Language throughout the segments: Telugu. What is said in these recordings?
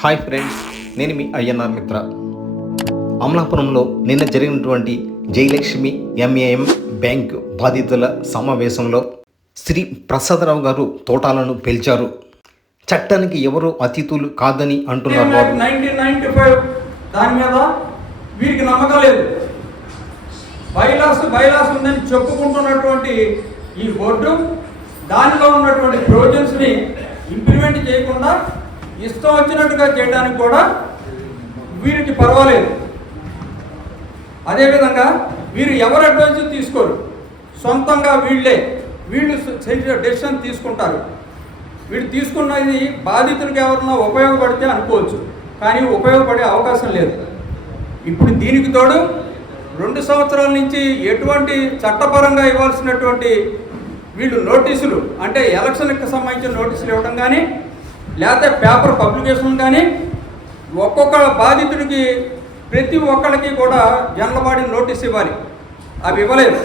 హాయ్ ఫ్రెండ్స్ నేను మీ అయ్యన్నార్ మిత్ర. అమలాపురంలో నిన్న జరిగినటువంటి జయలక్ష్మి ఎంఏఎం బ్యాంక్ బాధితుల సమావేశంలో శ్రీ ప్రసాదరావు గారు తోటాలను పెంచారు చట్టానికి ఎవరు అతిథులు కాదని అంటున్నారు వారు. దాని మీద వీరికి నమ్మకం లేదు. బైలాస్ బైలాస్ ఉందని చెప్పుకుంటున్నటువంటి ఈ బోర్డు దానిలో ఉన్నటువంటి ప్రొవిజన్స్ని ఇంప్లిమెంట్ చేయకుండా ఇష్టం వచ్చినట్టుగా చేయడానికి కూడా వీరికి పర్వాలేదు. అదేవిధంగా వీరు ఎవరు అడ్వైజ్ తీసుకోరు. సొంతంగా వీళ్ళే. వీళ్ళు డెసిషన్ తీసుకుంటారు. వీడు తీసుకున్నది బాధితులకు ఎవరన్నా ఉపయోగపడితే అనుకోవచ్చు. కానీ ఉపయోగపడే అవకాశం లేదు. ఇప్పుడు దీనికి తోడు రెండు సంవత్సరాల నుంచి ఎటువంటి చట్టపరంగా ఇవ్వాల్సినటువంటి వీళ్ళు నోటీసులు అంటే ఎలక్షన్కి సంబంధించిన నోటీసులు ఇవ్వడం కానీ లేకపోతే పేపర్ పబ్లికేషన్ కానీ ఒక్కొక్క బాధితుడికి ప్రతి ఒక్కరికి కూడా జనలబాడి నోటీస్ ఇవ్వాలి. అవి ఇవ్వలేదు.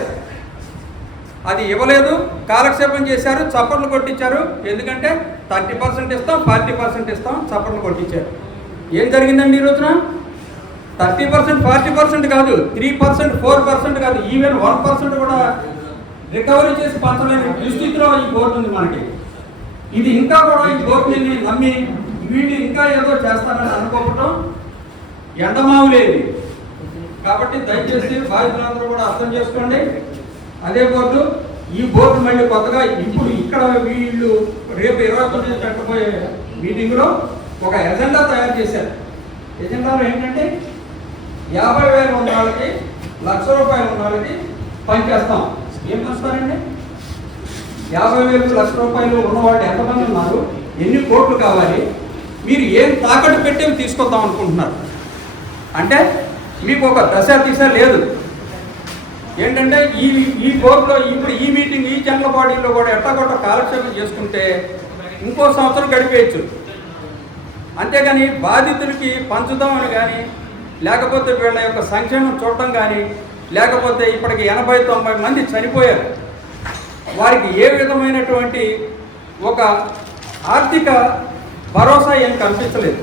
అది ఇవ్వలేదు. కాలక్షేపం చేశారు చప్పట్లు కొట్టించారు. ఎందుకంటే థర్టీ పర్సెంట్ ఇస్తాం ఫార్టీ పర్సెంట్ ఇస్తాం చప్పట్లు కొట్టించారు. ఏం జరిగిందండి ఈ రోజున? థర్టీ పర్సెంట్ ఫార్టీ పర్సెంట్ కాదు త్రీ పర్సెంట్ ఫోర్ పర్సెంట్ కాదు ఈవెన్ వన్ పర్సెంట్ కూడా రికవరీ చేసి పంచలేని దుస్థితిలో ఈ బోర్డు ఉంది మనకి. ఇది ఇంకా కూడా ఈ బోర్డుని నమ్మి వీళ్ళు ఇంకా ఏదో చేస్తారని అనుకోవటం ఎండమావులేదు కాబట్టి దయచేసి బాధితులందరూ కూడా అర్థం చేసుకోండి. అదే బోర్డు ఈ బోర్డు మళ్ళీ కొత్తగా ఇప్పుడు ఇక్కడ వీళ్ళు రేపు ఇరవై తొమ్మిది పెట్టబోయే మీటింగ్లో ఒక ఎజెండా తయారు చేశారు. ఎజెండాలో ఏంటంటే యాభై వేల ఉన్న వాళ్ళకి లక్ష రూపాయలు ఉన్న వాళ్ళకి పనిచేస్తాం. ఏం చేస్తారండి? యాభై వేలు లక్ష రూపాయలు ఉన్నవాళ్ళు ఎంతమంది ఉన్నారు? ఎన్ని కోట్లు కావాలి? మీరు ఏం తాకట్టు పెట్టి తీసుకొద్దాం అనుకుంటున్నారు? అంటే మీకు ఒక దశ దిశ లేదు. ఏంటంటే ఈ ఈ కోర్టులో ఇప్పుడు ఈ మీటింగ్ ఈ జనరల్ బాడీలో కూడా ఎట్టగొట్ట కాలక్షేపం చేసుకుంటే ఇంకో సంవత్సరం గడిపేయచ్చు. అంతేగాని బాధితులకి పంచుదామని కానీ లేకపోతే వీళ్ళ యొక్క సంక్షేమం చూడటం కానీ లేకపోతే ఇప్పటికి ఎనభై తొంభై మంది చనిపోయారు. వారికి ఏ విధమైనటువంటి ఒక ఆర్థిక భరోసా ఏం కనిపించలేదు.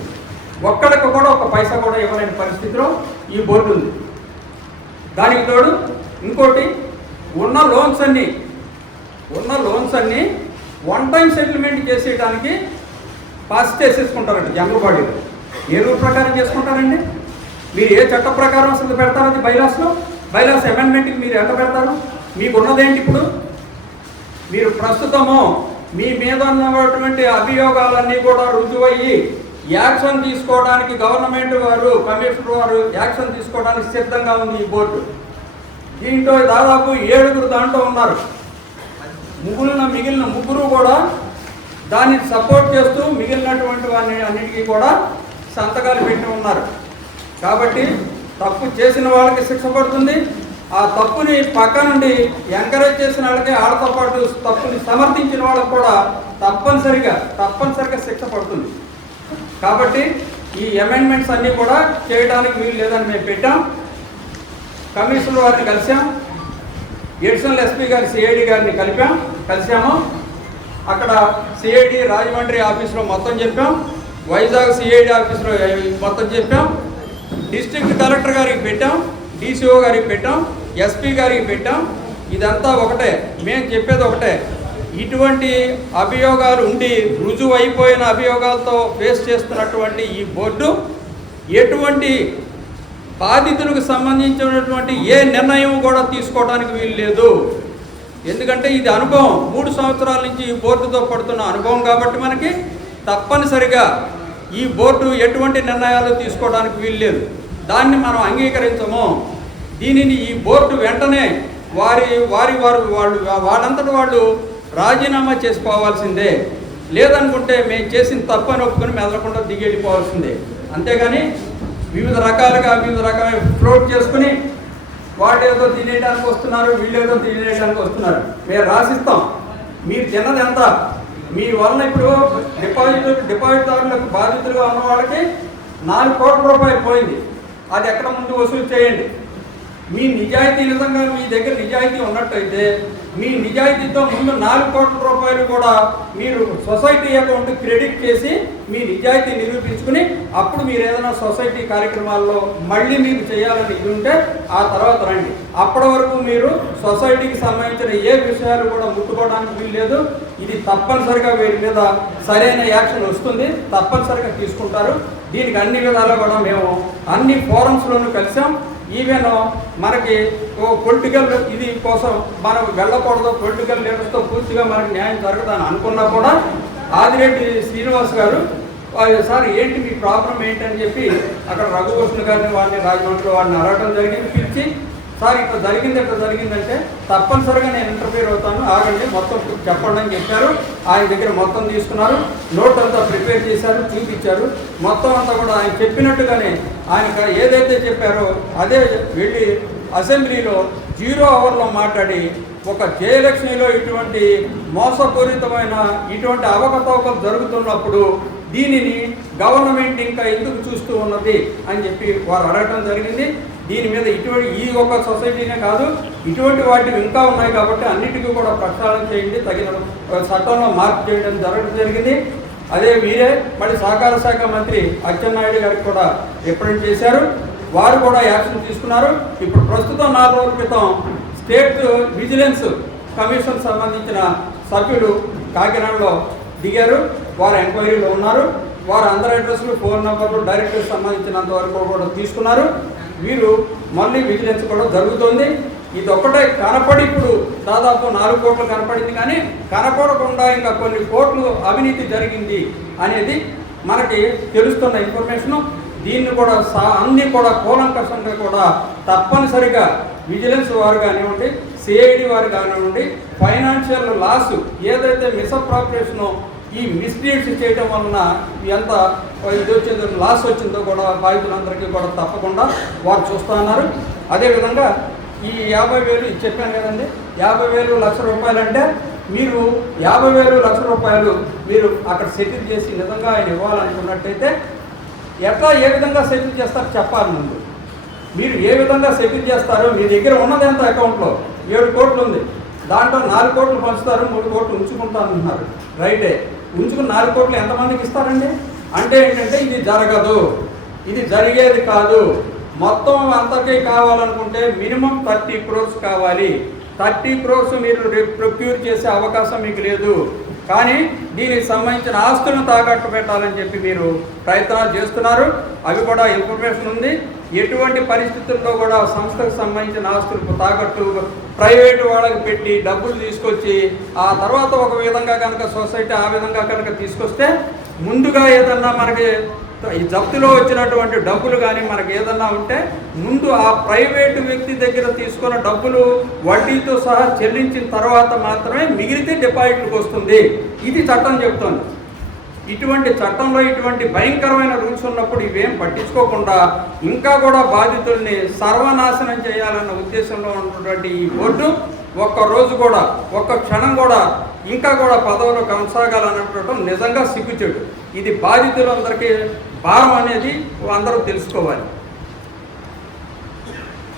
ఒక్కడికి కూడా ఒక పైసా కూడా ఇవ్వలేని పరిస్థితిలో ఈ బోర్డు ఉంది. దానికి తోడు ఇంకోటి ఉన్న లోన్స్ అన్నీ ఉన్న లోన్స్ అన్నీ వన్ టైం సెటిల్మెంట్ చేసేయడానికి పాస్ చేసేసుకుంటారండి జనరల్ బాడీలో ఏ రూల్ ప్రకారం చేసుకుంటారండి? మీరు ఏ చట్ట ప్రకారం అసలు పెడతారు అది బైలాస్లో? బైలాస్ అమెండ్మెంట్కి మీరు ఎంత పెడతారు? మీకు ఉన్నదేంటి ఇప్పుడు? మీరు ప్రస్తుతము మీ మీద ఉన్నటువంటి అభియోగాలన్నీ కూడా రుజువయ్యి యాక్షన్ తీసుకోవడానికి గవర్నమెంట్ వారు కమిషనర్ వారు యాక్షన్ తీసుకోవడానికి సిద్ధంగా ఉంది ఈ బోర్డు. దీంట్లో దాదాపు ఏడుగురు దాంట్లో ఉన్నారు. మిగిలిన మిగిలిన ముగ్గురు కూడా దాన్ని సపోర్ట్ చేస్తూ మిగిలినటువంటి వారిని అన్నిటికీ కూడా సంతకాలు పెట్టి ఉన్నారు. కాబట్టి తప్పు చేసిన వాళ్ళకి శిక్ష పడుతుంది ఆ తప్పుని పక్క నుండి ఎంకరేజ్ చేసిన వాళ్ళకి వాళ్ళతో పాటు తప్పుని సమర్థించిన వాళ్ళకి కూడా తప్పనిసరిగా తప్పనిసరిగా శిక్ష పడుతుంది. కాబట్టి ఈ అమెండ్మెంట్స్ అన్నీ కూడా చేయడానికి వీలు లేదని మేము పెట్టాం. కమిషనర్ వారిని కలిసాం ఎడిషనల్ ఎస్పీ గారి సిఐడి గారిని కలిపాం కలిసాము అక్కడ సిఐడి రాజమండ్రి ఆఫీస్లో మొత్తం చెప్పాం. వైజాగ్ సిఐడి ఆఫీస్లో మొత్తం చెప్పాం. డిస్ట్రిక్ట్ కలెక్టర్ గారికి పెట్టాం. డీసీఓ గారికి పెట్టాం ఎస్పీ గారికి పెట్టాం. ఇదంతా ఒకటే మేము చెప్పేది ఒకటే. ఇటువంటి అభియోగాలు ఉండి రుజువు అయిపోయిన అభియోగాలతో ఫేస్ చేస్తున్నటువంటి ఈ బోర్డు ఎటువంటి బాధితులకు సంబంధించినటువంటి ఏ నిర్ణయం కూడా తీసుకోవడానికి వీలు లేదు. ఎందుకంటే ఇది అనుభవం. మూడు సంవత్సరాల నుంచి ఈ బోర్డుతో పడుతున్న అనుభవం కాబట్టి మనకి తప్పనిసరిగా ఈ బోర్డు ఎటువంటి నిర్ణయాలు తీసుకోవడానికి వీలు లేదు. దాన్ని మనం అంగీకరించము. దీనిని ఈ బోర్డు వెంటనే వారి వారి వారు వాళ్ళు వాళ్ళంతటి వాళ్ళు రాజీనామా చేసుకోవాల్సిందే. లేదనుకుంటే మేము చేసిన తప్పని ఒప్పుకొని మెదలకుండా దిగి వెళ్ళిపోవాల్సిందే అంతేగాని వివిధ రకాలుగా వివిధ రకాల ఫ్లోట్ చేసుకుని వాళ్ళు ఏదో తినేయడానికి వస్తున్నారు వీళ్ళు ఏదో తినేయడానికి వస్తున్నారు. మేము రాసిస్తాం. మీరు తిన్నది ఎంత? మీ వలన ఇప్పుడు డిపాజిట్ డిపాజిట్దారులకు బాధితులుగా ఉన్న వాళ్ళకి నాలుగు కోట్ల రూపాయలు పోయింది. అది ఎక్కడ ముందు వసూలు చేయండి. మీ నిజాయితీ నిజంగా మీ దగ్గర నిజాయితీ ఉన్నట్టయితే మీ నిజాయితీతో ముందు నాలుగు కోట్ల రూపాయలు కూడా మీరు సొసైటీ అకౌంట్ క్రెడిట్ చేసి మీ నిజాయితీ నిరూపించుకుని అప్పుడు మీరు ఏదైనా సొసైటీ కార్యక్రమాల్లో మళ్ళీ మీకు చేయాలని ఇది ఉంటే ఆ తర్వాత రండి. అప్పటి వరకు మీరు సొసైటీకి సంబంధించిన ఏ విషయాలు కూడా ముట్టుకోవడానికి వీల్లేదు. ఇది తప్పనిసరిగా వీరి మీద సరైన యాక్షన్ వస్తుంది. తప్పనిసరిగా తీసుకుంటారు. దీనికి అన్ని విధాలు కూడా మేము అన్ని ఫోరమ్స్లోనూ కలిసాం. ఈవెన్ మనకి ఓ పొలిటికల్ ఇది కోసం మనం వెళ్ళకూడదు పొలిటికల్ లీడర్స్తో పూర్తిగా మనకి న్యాయం జరగదని అనుకున్నా కూడా ఆదిరెడ్డి శ్రీనివాస్ గారు సార్ ఏంటి మీ ప్రాబ్లం ఏంటి? అని చెప్పి అక్కడ రఘుభూషణ్ గారిని వాడిని రాజమండ్రిలో వాడిని అడగడం జరిగింది. పిలిచి సార్ ఇట్లా జరిగింది ఇట్లా జరిగిందంటే తప్పనిసరిగా నేను ఇంటర్ఫీర్ అవుతాను ఆగండి మొత్తం చెప్పండి అని చెప్పారు. ఆయన దగ్గర మొత్తం తీసుకున్నారు. నోట్ అంతా ప్రిపేర్ చేశారు చూపించారు. మొత్తం అంతా కూడా ఆయన చెప్పినట్టుగానే ఆయన ఏదైతే చెప్పారో అదే వెళ్ళి అసెంబ్లీలో జీరో అవర్లో మాట్లాడి ఒక జయలక్ష్మిలో ఇటువంటి మోసపూరితమైన ఇటువంటి అవకతవకలు జరుగుతున్నప్పుడు దీనిని గవర్నమెంట్ ఇంకా ఎందుకు చూస్తూ ఉన్నది అని చెప్పి వారు అడగడం జరిగింది. దీని మీద ఇటువంటి ఈ ఒక సొసైటీనే కాదు ఇటువంటి వాటివి ఇంకా ఉన్నాయి కాబట్టి అన్నిటికీ కూడా ప్రక్షాళన చేయండి. తగిన చట్టంలో మార్పు చేయడం జరగడం జరిగింది. అదే మీరే మళ్ళీ సహకార శాఖ మంత్రి అచ్చెన్నాయుడు గారికి కూడా రిప్రజెంట్ చేశారు. వారు కూడా యాక్షన్ తీసుకున్నారు. ఇప్పుడు ప్రస్తుతం నాలుగు రోజుల క్రితం స్టేట్ విజిలెన్స్ కమిషన్ సంబంధించిన సభ్యుడు కాకినాడలో దిగారు. వారు ఎంక్వైరీలో ఉన్నారు. వారు అందరి అడ్రస్లు ఫోన్ నెంబర్లు డైరెక్టర్ సంబంధించినంత వరకు కూడా తీసుకున్నారు. వీరు మళ్ళీ విజిలెన్స్ కూడా జరుగుతుంది. ఇది ఒక్కటే కనపడి ఇప్పుడు దాదాపు నాలుగు కోట్లు కనపడింది కానీ కనపడకుండా ఇంకా కొన్ని కోట్లు అవినీతి జరిగింది అనేది మనకి తెలుస్తున్న ఇన్ఫర్మేషను. దీన్ని కూడా సా అన్ని కూడా కూలంకషంగా కూడా తప్పనిసరిగా విజిలెన్స్ వారు కానివ్వండి సిఐడి వారు కానివ్వండి ఫైనాన్షియల్ లాస్ ఏదైతే మిస్అప్రాపరేషనో ఈ మిస్డీడ్స్ చేయడం వలన ఎంత ఇది వచ్చిందో లాస్ వచ్చిందో కూడా బాధితులందరికీ కూడా తప్పకుండా వారు చూస్తూ ఉన్నారు. అదేవిధంగా ఈ యాభై వేలు ఇది చెప్పాను కదండి యాభై వేలు లక్ష రూపాయలు అంటే మీరు యాభై వేలు లక్ష రూపాయలు మీరు అక్కడ సెటిల్ చేసి నిజంగా ఆయన ఇవ్వాలనుకున్నట్టయితే ఎట్లా ఏ విధంగా సెటిల్ చేస్తారో చెప్పాలి ముందు. మీరు ఏ విధంగా సెటిల్ చేస్తారో మీ దగ్గర ఉన్నది ఎంత అకౌంట్లో? ఏడు కోట్లు ఉంది. దాంట్లో నాలుగు కోట్లు పంచుతారు మూడు కోట్లు ఉంచుకుంటారు అంటున్నారు రైటే ఉంచుకుని నాలుగు కోట్లు ఎంతమందికి ఇస్తారండి? అంటే ఏంటంటే ఇది జరగదు. ఇది జరిగేది కాదు. మొత్తం అంతకీ కావాలనుకుంటే మినిమం థర్టీ క్రోర్స్ కావాలి. థర్టీ క్రోర్స్ మీరు ప్రొక్యూర్ చేసే అవకాశం మీకు లేదు. కానీ దీనికి సంబంధించిన ఆస్తులను తాకట్టు పెట్టాలని చెప్పి మీరు ప్రయత్నాలు చేస్తున్నారు. అవి కూడా ఇన్ఫర్మేషన్ ఉంది. ఎటువంటి పరిస్థితుల్లో కూడా సంస్థకు సంబంధించిన ఆస్తులకు తాకట్టు ప్రైవేటు వాళ్ళకి పెట్టి డబ్బులు తీసుకొచ్చి ఆ తర్వాత ఒక విధంగా కనుక సొసైటీ ఆ విధంగా కనుక తీసుకొస్తే ముందుగా ఏదన్నా మనకి ఈ జప్తులో వచ్చినటువంటి డబ్బులు కానీ మనకి ఏదన్నా ఉంటే ముందు ఆ ప్రైవేటు వ్యక్తి దగ్గర తీసుకున్న డబ్బులు వడ్డీతో సహా చెల్లించిన తర్వాత మాత్రమే మిగిలితే డిపాజిట్లకు వస్తుంది. ఇది చట్టం చెప్తోంది. ఇటువంటి చట్టంలో ఇటువంటి భయంకరమైన రూల్స్ ఉన్నప్పుడు ఇవేం పట్టించుకోకుండా ఇంకా కూడా బాధితుల్ని సర్వనాశనం చేయాలన్న ఉద్దేశంలో ఉన్నటువంటి ఈ బోర్డు ఒక్క రోజు కూడా ఒక్క క్షణం కూడా ఇంకా కూడా పదవులు కొనసాగాలన్నట్టు నిజంగా సిగ్గుచెడు ఇది బాధితులందరికీ భారం అనేది అందరూ తెలుసుకోవాలి.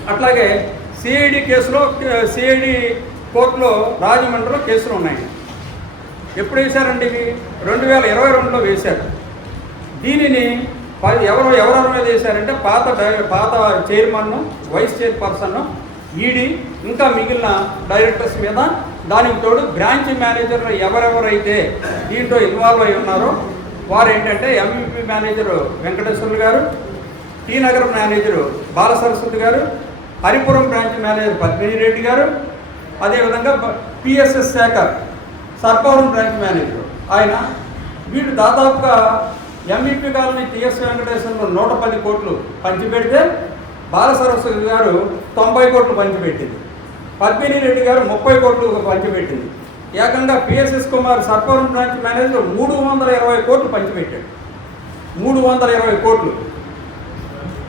అట్లాగే సిఐడి కేసులో సిఐడి కోర్టులో రాజమండ్రిలో కేసులు ఉన్నాయి. ఎప్పుడు వేశారండి ఇవి? రెండు వేల ఇరవై రెండులో వేశారు. దీనిని ఎవరు ఎవరెవరి మీద వేశారంటే పాత డై- పాత చైర్మన్ను వైస్ చైర్పర్సన్ ఈడీ ఇంకా మిగిలిన డైరెక్టర్స్ మీద దానికి తోడు బ్రాంచ్ మేనేజర్లు ఎవరెవరైతే దీంట్లో ఇన్వాల్వ్ అయి ఉన్నారో వారు ఏంటంటే ఎంఈపీ మేనేజరు వెంకటేశ్వర్లు గారు టీ నగరం manager Bala Saraswathi garu Haripuram branch manager Padmini Reddy garu అదేవిధంగా PSS Sekhar Sarpavaram branch manager. ఆయన వీళ్ళు దాదాపుగా ఎంఈపీ కాలనీ టిఎస్ వెంకటేశ్వరంలో నూట పది కోట్లు పంచిపెడితే బాల సరస్వతి గారు తొంభై కోట్లు పంచిపెట్టింది. పద్మిని రెడ్డి గారు ముప్పై కోట్లు పంచిపెట్టింది. ఏకంగా PSS Kumar Sarpavaram branch manager మూడు వందల ఇరవై కోట్లు పంచిపెట్టాడు. మూడు వందల ఇరవై కోట్లు.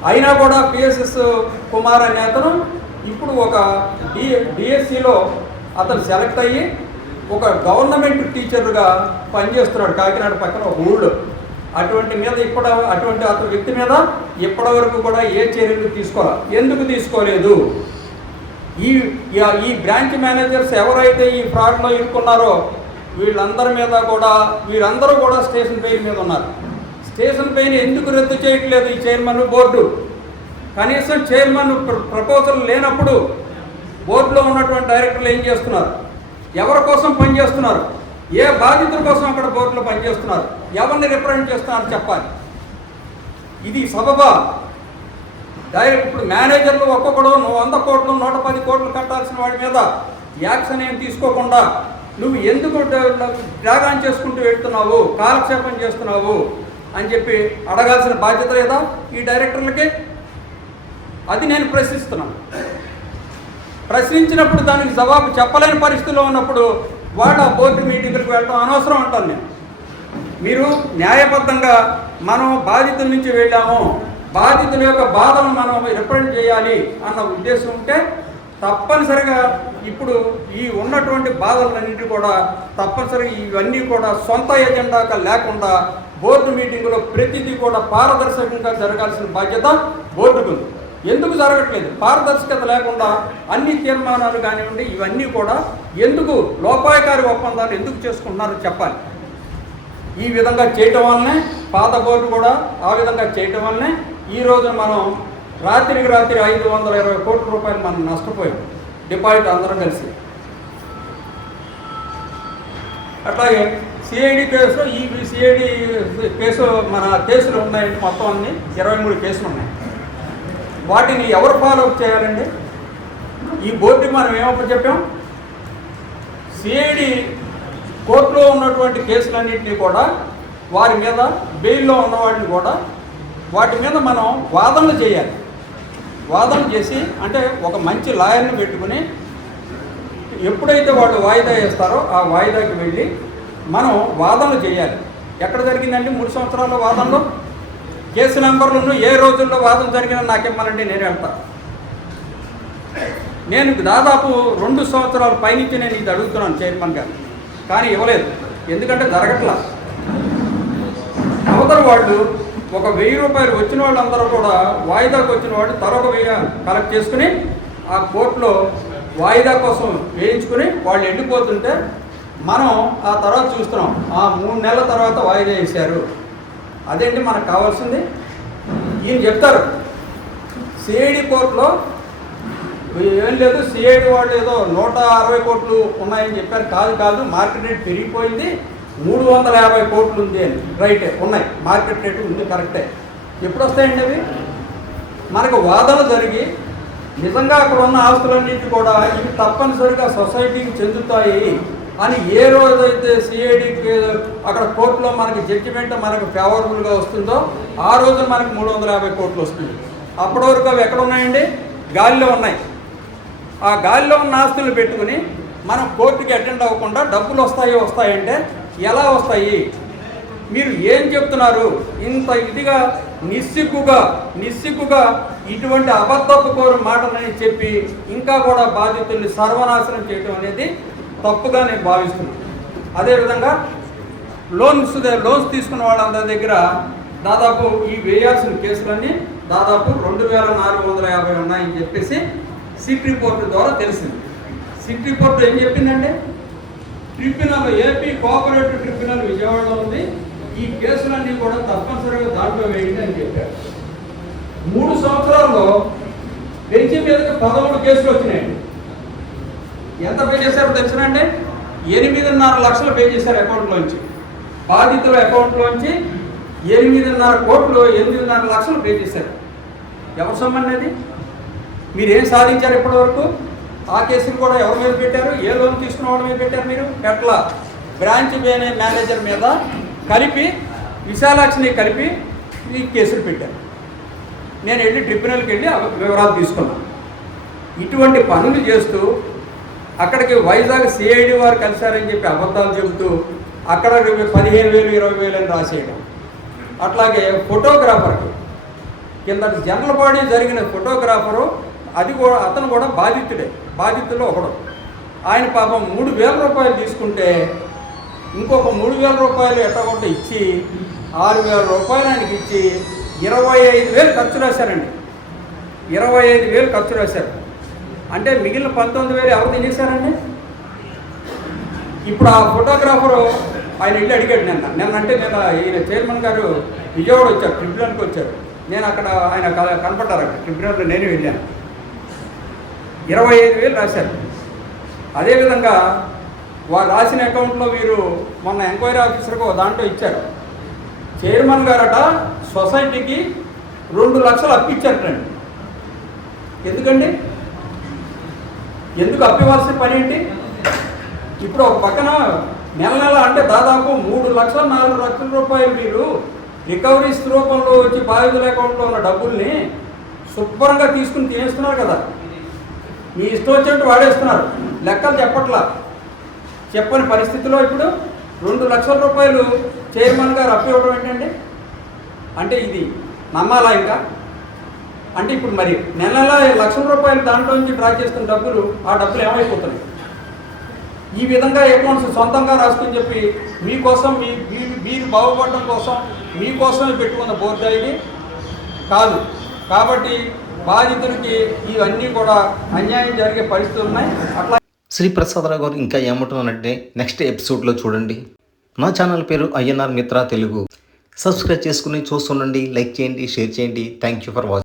అయినా కూడా పిఎస్ఎస్ కుమార్ అనే అతను ఇప్పుడు ఒక డి డిఎస్సిలో అతను సెలెక్ట్ అయ్యి ఒక గవర్నమెంట్ టీచర్గా పనిచేస్తున్నాడు కాకినాడ పక్కన ఒక ఊళ్ళో. అటువంటి మీద ఇప్పటి అటువంటి అతని వ్యక్తి మీద ఇప్పటి వరకు కూడా ఏ చర్యలు తీసుకోవాలి ఎందుకు తీసుకోలేదు? ఈ ఈ- బ్రాంచ్ మేనేజర్స్ ఎవరైతే ఈ ఫ్రాడ్లో ఇరుక్కున్నారో వీళ్ళందరి మీద కూడా వీరందరూ కూడా స్టేషన్ పెయిన్ మీద ఉన్నారు. స్టేషన్ పెయిన్ ఎందుకు రద్దు చేయట్లేదు ఈ చైర్మన్ బోర్డు? కనీసం చైర్మన్ ప్రపోజల్ లేనప్పుడు బోర్డులో ఉన్నటువంటి డైరెక్టర్లు ఏం చేస్తున్నారు? ఎవరి కోసం పనిచేస్తున్నారు? ఏ బాధితుల కోసం అక్కడ బోర్డులో పనిచేస్తున్నారు? ఎవరిని రిప్రజెంట్ చేస్తున్నారు చెప్పాలి. ఇది సబబా. డైరెక్ట్ ఇప్పుడు మేనేజర్లు ఒక్కొక్కడు నువ్వు వంద కోట్లు నూట పది కోట్లు కట్టాల్సిన వాడి మీద యాక్షన్ ఏం తీసుకోకుండా నువ్వు ఎందుకు త్యాగం చేసుకుంటూ వెళ్తున్నావు కాలక్షేపం చేస్తున్నావు అని చెప్పి అడగాల్సిన బాధ్యత లేదా ఈ డైరెక్టర్లకి? అది నేను ప్రశ్నిస్తున్నాను. ప్రశ్నించినప్పుడు దానికి జవాబు చెప్పలేని పరిస్థితిలో ఉన్నప్పుడు వాటా ఆ బోర్డు మీటింగ్లకు వెళ్ళడం అనవసరం అంటాను నేను. మీరు న్యాయబద్ధంగా మనం బాధితుల నుంచి వెళ్ళాము బాధితుల యొక్క బాధను మనం రిప్రజెంట్ చేయాలి అన్న ఉద్దేశం ఉంటే తప్పనిసరిగా ఇప్పుడు ఈ ఉన్నటువంటి బాధలన్నింటి కూడా తప్పనిసరిగా ఇవన్నీ కూడా సొంత ఎజెండాగా లేకుండా బోర్డు మీటింగ్లో ప్రతిదీ కూడా పారదర్శకంగా జరగాల్సిన బాధ్యత బోర్డుకు ఉంది ఎందుకు జరగట్లేదు? పారదర్శకత లేకుండా అన్ని తీర్మానాలు కానివ్వండి ఇవన్నీ కూడా ఎందుకు లోపాయకారి ఒప్పందాలు ఎందుకు చేసుకుంటున్నారో చెప్పాలి. ఈ విధంగా చేయటం వల్లనే పాత బోర్డు కూడా ఆ విధంగా చేయటం వల్లనే ఈ మనం రాత్రికి రాత్రి ఐదు వందల ఇరవై కోట్ల రూపాయలు మనం నష్టపోయాం. డిపాజిట్ అందరం కలిసి. అట్లాగే సిఐడి కేసు ఈ సిఐడి కేసు మన కేసులు ఉన్నాయండి మొత్తం అన్ని ఇరవై మూడు కేసులు ఉన్నాయి. వాటిని ఎవరు ఫాలో అప్ చేయాలండి? ఈ బోర్డు మనం ఏమప్పుడు చెప్పాం? సిఐడి కోర్టులో ఉన్నటువంటి కేసులన్నింటినీ కూడా వారి మీద బెయిల్లో ఉన్న వాటిని కూడా వాటి మీద మనం వాదనలు చేయాలి. వాదన చేసి అంటే ఒక మంచి లాయర్ని పెట్టుకుని ఎప్పుడైతే వాళ్ళు వాయిదా వేస్తారో ఆ వాయిదాకి వెళ్ళి మనం వాదనలు చేయాలి. ఎక్కడ జరిగిందండి మూడు సంవత్సరాల వాదనలో? కేసు నెంబర్లను ఏ రోజుల్లో వాదన జరిగినా నాకిమ్మనండి నేను వెళ్తాను నేను దాదాపు రెండు సంవత్సరాల పైనుంచి నేను ఇది అడుగుతున్నాను చైర్మన్ గారు. కానీ ఇవ్వలేదు. ఎందుకంటే జరగట్లా. అవతల వాళ్ళు ఒక వెయ్యి రూపాయలు వచ్చిన వాళ్ళందరూ కూడా వాయిదాకు వచ్చిన వాళ్ళు తరొక వెయ్యి కలెక్ట్ చేసుకుని ఆ కోర్టులో వాయిదా కోసం వేయించుకుని వాళ్ళు ఎండిపోతుంటే మనం ఆ తర్వాత చూస్తున్నాం. ఆ మూడు నెలల తర్వాత వాయిదా వేశారు. అదేంటి మనకు కావాల్సింది? ఈయన చెప్తారు. సిఐడి కోర్టులో ఏం లేదు సిఐడి వాళ్ళు ఏదో నూట అరవై కోట్లు ఉన్నాయని చెప్పారు. కాదు కాదు మార్కెట్ రేట్ పెరిగిపోయింది. మూడు వందల యాభై కోట్లు ఉంది అని. రైటే ఉన్నాయి. మార్కెట్ రేటు ఉంది కరెక్టే. ఎప్పుడు వస్తాయండి అవి? మనకు వాదన జరిగి నిజంగా అక్కడ ఉన్న ఆస్తులన్నింటి కూడా ఇవి తప్పనిసరిగా సొసైటీకి చెందుతాయి అని ఏ రోజైతే సిఐడికి అక్కడ కోర్టులో మనకి జడ్జిమెంట్ మనకు ఫేవరబుల్గా వస్తుందో ఆ రోజు మనకు మూడు వందల యాభై కోట్లు వస్తుంది అప్పటి వరకు అవి ఎక్కడ ఉన్నాయండి గాలిలో ఉన్నాయి. ఆ గాలిలో ఉన్న ఆస్తులు పెట్టుకుని మనం కోర్టుకి అటెండ్ అవ్వకుండా డబ్బులు వస్తాయి వస్తాయంటే ఎలా వస్తాయి? మీరు ఏం చెప్తున్నారు? ఇంత ఇదిగా నిస్సిగ్గుగా నిస్సిగ్గుగా ఇటువంటి అబద్ధపు కోరు మాటలని చెప్పి ఇంకా కూడా బాధితుల్ని సర్వనాశనం చేయడం అనేది తప్పుగా నేను భావిస్తున్నాను అదేవిధంగా లోన్స్ లోన్స్ తీసుకున్న వాళ్ళందరి దగ్గర దాదాపు ఈ వేయాల్సిన కేసులన్నీ దాదాపు రెండు వేల నాలుగు వందల యాభై ఉన్నాయని చెప్పేసి సిట్ రిపోర్ట్ ద్వారా తెలిసింది. సిట్ రిపోర్ట్ ఏం చెప్పిందంటే ట్రిబ్యునల్ ఏపీ కోఆపరేటివ్ ట్రిబ్యునల్ విజయవాడలో ఉంది. ఈ కేసులన్నీ కూడా తప్పనిసరిగా దాంట్లో వేయండి అని చెప్పారు. మూడు సంవత్సరాల్లో బెంచి మీదకి పదమూడు కేసులు వచ్చినాయండి ఎంత పే చేశారో తెలిసినండి? ఎనిమిదిన్నర లక్షలు పే చేశారు అకౌంట్లోంచి. బాధితుల అకౌంట్లోంచి ఎనిమిదిన్నర కోట్లు ఎనిమిదిన్నర లక్షలు పే చేశారు. ఎవరు సొమ్మనేది మీరు ఏం సాధించారు ఇప్పటివరకు? ఆ కేసును కూడా ఎవరి మీద పెట్టారు? ఏ లోన్ తీసుకున్న వాళ్ళ మీద పెట్టారు మీరు? ఎట్లా బ్రాంచ్ మేనేజర్ మీద కలిపి విశాలాక్షిని కలిపి ఈ కేసులు పెట్టారు. నేను వెళ్ళి ట్రిబ్యునల్కి వెళ్ళి వివరాలు తీసుకున్నాను ఇటువంటి పనులు చేస్తూ అక్కడికి వైజాగ్ సిఐడి వారు కలిశారని చెప్పి అబద్ధాలు చెబుతూ అక్కడ పదిహేను వేలు ఇరవై వేలు అని రాసేయడం. అట్లాగే ఫోటోగ్రాఫర్కి కింద జనరల్ బాడీ జరిగిన ఫోటోగ్రాఫరు అది కూడా అతను కూడా బాధితుడే. బాధితుల్లో ఒకడు. ఆయన పాపం మూడు వేల రూపాయలు తీసుకుంటే ఇంకొక మూడు వేల రూపాయలు ఎట్టగొట్ట ఇచ్చి ఆరు వేల రూపాయలు ఆయనకి ఇచ్చి ఇరవై ఐదు వేలు ఖర్చు రాశారండి. ఇరవై ఐదు వేలు ఖర్చు రాశారు. అంటే మిగిలిన పంతొమ్మిది వేలు ఎవరు తినేశారండి? ఇప్పుడు ఆ ఫోటోగ్రాఫరు ఆయన ఇల్లు అడిగాడు నిన్న. నిన్న అంటే నేను ఈయన చైర్మన్ గారు విజయవాడ వచ్చారు ట్రిబ్యునల్కి వచ్చారు. నేను అక్కడ ఆయన కనపడ్డారు అక్కడ ట్రిబ్యునల్లో నేనే వెళ్ళాను. ఇరవై ఐదు వేలు రాశారు. అదేవిధంగా వారు రాసిన అకౌంట్లో మీరు మొన్న ఎంక్వైరీ ఆఫీసర్కి ఒక దాంట్లో ఇచ్చారు. చైర్మన్ గారట సొసైటీకి రెండు లక్షలు అప్పిచ్చారటండి ఎందుకండి? ఎందుకు అప్పివ్వాల్సిన పని ఏంటి? ఇప్పుడు ఒక పక్కన నెల నెల అంటే దాదాపు మూడు లక్షల నాలుగు లక్షల రూపాయలు మీరు రికవరీస్ రూపంలో వచ్చి బాధితుల అకౌంట్లో ఉన్న డబ్బుల్ని శుభ్రంగా తీసుకుని తినేస్తున్నారు కదా. మీ ఇష్టం వచ్చినట్టు వాడేస్తున్నారు. లెక్కలు చెప్పట్లా. చెప్పని పరిస్థితిలో ఇప్పుడు రెండు లక్షల రూపాయలు చైర్మన్ గారు అప్పివ్వడం ఏంటండి? అంటే ఇది నమ్మాలా ఇంకా? అంటే ఇప్పుడు మరి నెల నెల లక్షల రూపాయలు దాంట్లో నుంచి డ్రా చేస్తున్న డబ్బులు ఆ డబ్బులు ఏమైపోతున్నాయి? ఈ విధంగా అకౌంట్స్ సొంతంగా రాసుకుని చెప్పి మీకోసం మీ మీరు మీరు బాగుపడడం కోసం మీకోసమే పెట్టుకున్న బోర్డు ఇది కాదు. కాబట్టి బాధితుడికి ఇవన్నీ కూడా అన్యాయం జరిగే పరిస్థితులు ఉన్నాయి. అట్లా శ్రీ ప్రసాదరావు గారు ఇంకా ఏమంటున్నారంటే నెక్స్ట్ ఎపిసోడ్లో చూడండి. నా ఛానల్ పేరు ఐఎన్ఆర్ మిత్ర తెలుగు. సబ్స్క్రైబ్ చేసుకుని చూస్తుండండి లైక్ చేయండి షేర్ చేయండి. Thank you for watching